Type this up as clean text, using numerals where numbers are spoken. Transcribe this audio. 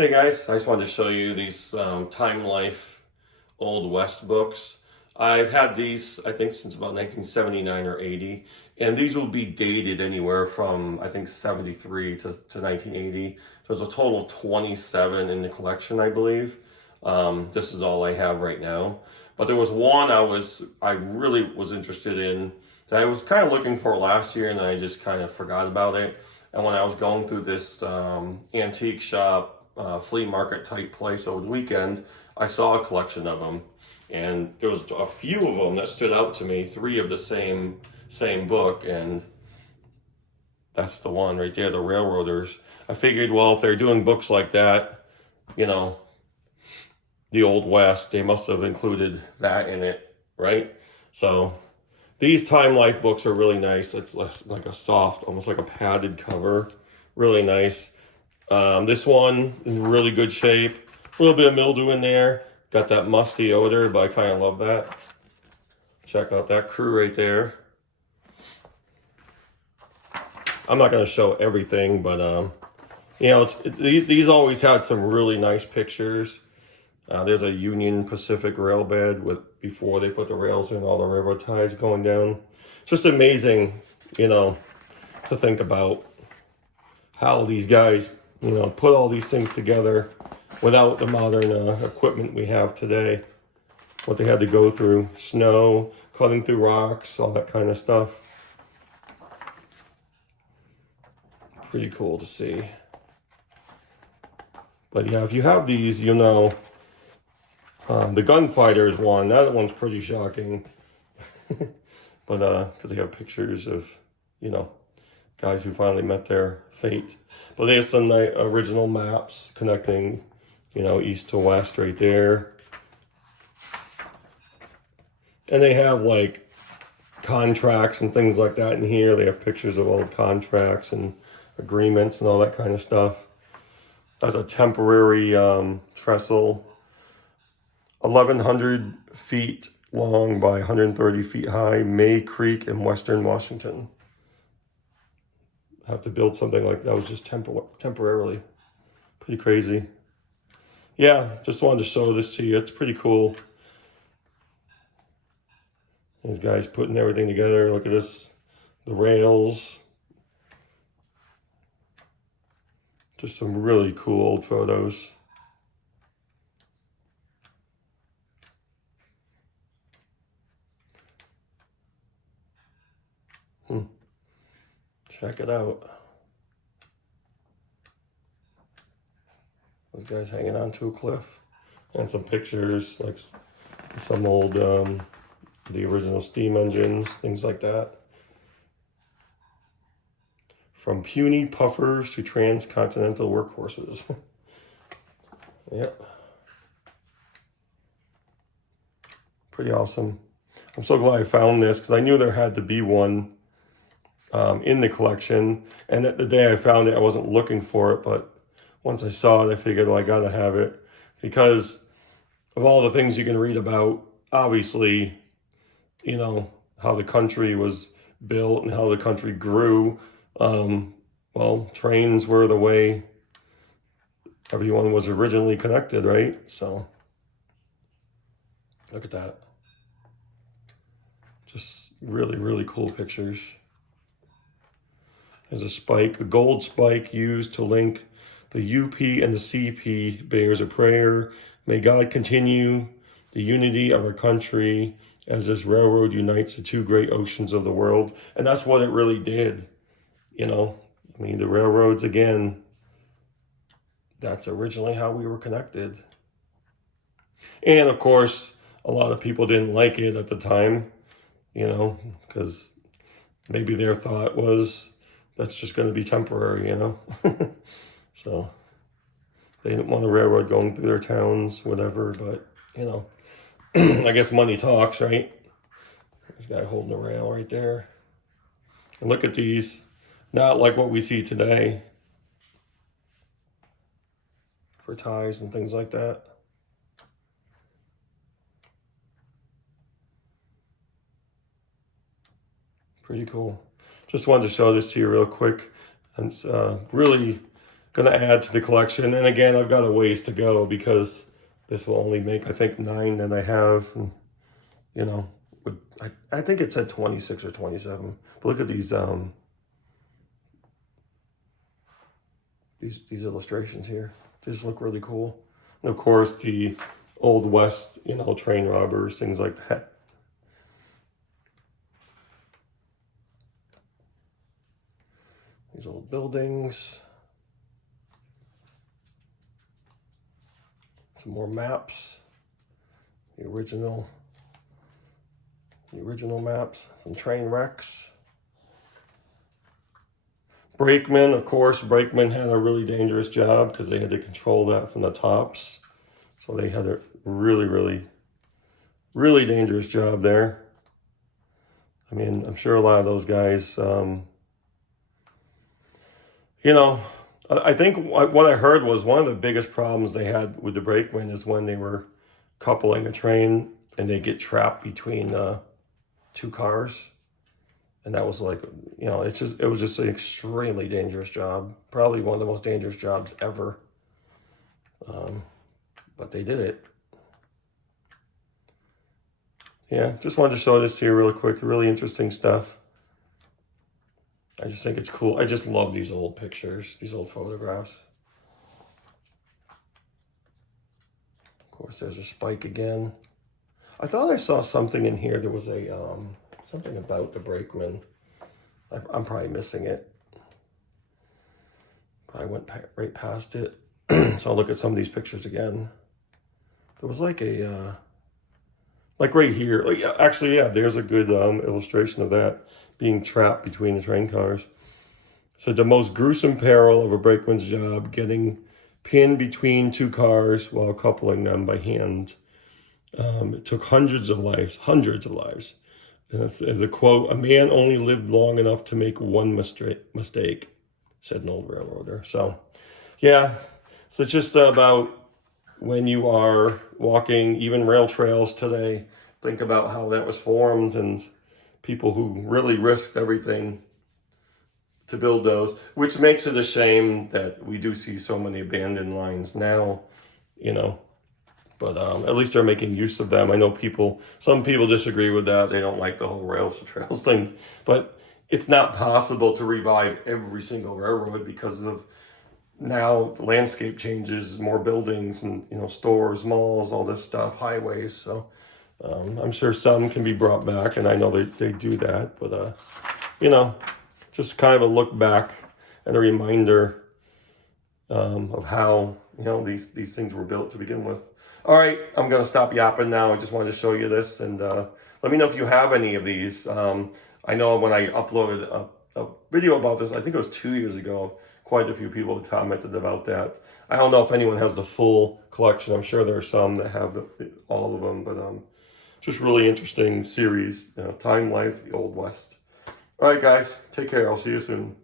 Hey guys, I just wanted to show you these Time Life Old West books. I've had these, I think, since about 1979 or 80, and these will be dated anywhere from, I think, 73 to 1980. There's a total of 27 in the collection, I believe. This is all I have right now. But there was one I really was interested in that I was kind of looking for last year, and I just kind of forgot about it. And when I was going through this antique shop, flea market type place over the weekend, I saw a collection of them, and there was a few of them that stood out to me. Three of the same book, and that's the one right there, the Railroaders. I figured, well, if they're doing books like that, you know, the Old West, they must have included that in it, right? So these Time Life books are really nice. It's like a soft, almost like a padded cover, really nice. This one in really good shape. A little bit of mildew in there. Got that musty odor, but I kind of love that. Check out that crew right there. I'm not going to show everything, but these always had some really nice pictures. There's a Union Pacific rail bed before they put the rails in, all the railroad ties going down. Just amazing, to think about how these guys, put all these things together without the modern equipment we have today. What they had to go through, snow, cutting through rocks, all that kind of stuff. Pretty cool to see. But yeah, if you have these, the Gunfighters one, that one's pretty shocking. But because they have pictures of, guys who finally met their fate. But they have some original maps connecting, east to west right there. And they have like contracts and things like that in here. They have pictures of old contracts and agreements and all that kind of stuff. That's a temporary trestle, 1,100 feet long by 130 feet high, May Creek in Western Washington. Have to build something like that was just temporarily. Pretty crazy. Yeah, just wanted to show this to you. It's pretty cool. These guys putting everything together. Look at this, the rails. Just some really cool old photos. Check it out. Those guys hanging onto a cliff. And some pictures, like some old, the original steam engines, things like that. From puny puffers to transcontinental workhorses. Yep. Pretty awesome. I'm so glad I found this because I knew there had to be one in the collection. And the day I found it, I wasn't looking for it, but once I saw it, I figured, well, I gotta have it because of all the things you can read about, obviously, how the country was built and how the country grew. Well, trains were the way everyone was originally connected, right? So look at that. Just really, really cool pictures. There's a spike, a gold spike used to link the UP and the CP. Bears a prayer. May God continue the unity of our country as this railroad unites the two great oceans of the world. And that's what it really did. The railroads, again, that's originally how we were connected. And of course, a lot of people didn't like it at the time, because maybe their thought was that's just going to be temporary, So they didn't want a railroad going through their towns, whatever, but, I guess money talks, right? There's a guy holding the rail right there. And look at these, not like what we see today for ties and things like that. Pretty cool. Just wanted to show this to you real quick. And it's really gonna add to the collection. And again, I've got a ways to go because this will only make, I think, 9 that I have. And, you know, I think it said 26 or 27. But look at these illustrations here. They just look really cool. And of course, the Old West, you know, train robbers, things like that. These old buildings. Some more maps. The original maps. Some train wrecks. Brakemen, of course, brakemen had a really dangerous job because they had to control that from the tops. So they had a really dangerous job there. I mean, I'm sure a lot of those guys, you know, I think what I heard was one of the biggest problems they had with the brakemen is when they were coupling a train and they get trapped between 2 cars. And that was like, you know, it was just an extremely dangerous job. Probably one of the most dangerous jobs ever. But they did it. Yeah, just wanted to show this to you really quick. Really interesting stuff. I just think it's cool. I just love these old pictures, these old photographs. Of course, there's a spike again. I thought I saw something in here. There was a something about the brakeman. I'm probably missing it. I went right past it. So I'll look at some of these pictures again. There was like a, like right here. Like, actually, yeah, there's a good illustration of that, being trapped between the train cars. So the most gruesome peril of a brakeman's job, getting pinned between 2 cars while coupling them by hand. It took hundreds of lives. And as a quote, "A man only lived long enough to make one mistake," said an old railroader. So, yeah, so it's just about when you are walking even rail trails today, think about how that was formed and people who really risked everything to build those, which makes it a shame that we do see so many abandoned lines now, you know. But at least they're making use of them. I know some people disagree with that. They don't like the whole rails to trails thing. But it's not possible to revive every single railroad because of now landscape changes, more buildings and, you know, stores, malls, all this stuff, highways. So I'm sure some can be brought back, and I know they do that. But, you know, just kind of a look back and a reminder of how, you know, these things were built to begin with. All right, I'm going to stop yapping now. I just wanted to show you this, and let me know if you have any of these. I know when I uploaded a video about this, I think it was 2 years ago, quite a few people commented about that. I don't know if anyone has the full collection. I'm sure there are some that have all of them, but just really interesting series, you know, Time Life, the Old West. All right, guys, take care. I'll see you soon.